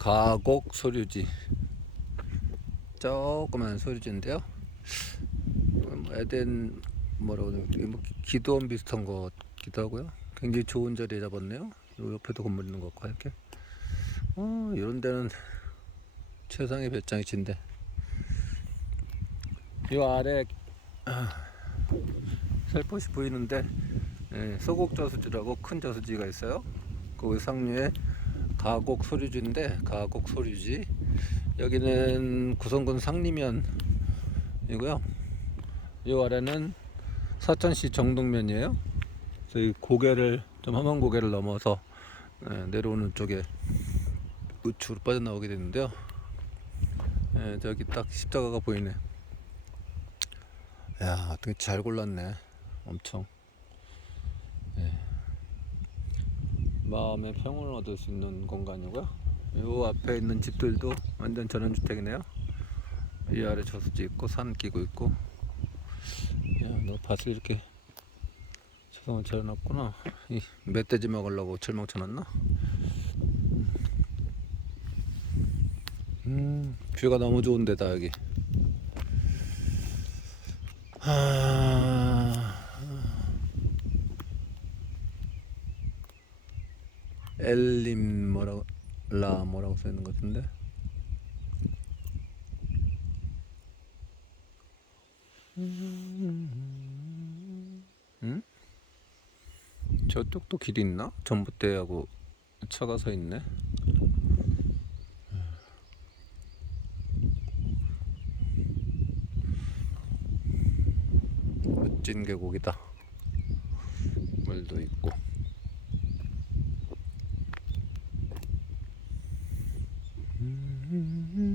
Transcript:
가곡 소류지. 조그만 소류지인데요. 음, 에덴 뭐라고 뭐 기- 기도원 비슷한 것 같기도 하고요. 굉장히 좋은 자리에 잡았네요. 요 옆에도 건물 있는 것 같고 이렇게. 어 이런 데는 최상의 배짱이 친데. 요 아래 아, 살포시 보이는데 예, 소곡 저수지라고 큰 저수지가 있어요. 그 상류에 가곡 소류지인데 가곡 소류지 여기는 구성군 상리면이고요. 이 아래는 사천시 정동면이에요. 저희 고개를 좀 험한 고개를 넘어서 예, 내려오는 쪽에 우측으로 빠져나오게 되는데요. 예, 저기 딱 십자가가 보이네. 야, 어떻게 잘 골랐네. 엄청. 마음의 평온을 얻을 수 있는 공간이고요. 요 앞에 있는 집들도 완전 전원주택이네요. 이 아래 저수지 있고 산 끼고 있고. 야, 너 밭을 이렇게 조성을 잘 해놨구나. 이 멧돼지 먹으려고 철망 쳐놨나? 음. 음, 뷰가 너무 좋은데다 여기. 아, 엘림 뭐라고 라 뭐라고 써 있는 것 같은데. 응? 저쪽도 길이 있나? 전봇대하고 차가 서 있네. 멋진 계곡이다. 물도 있고. 음.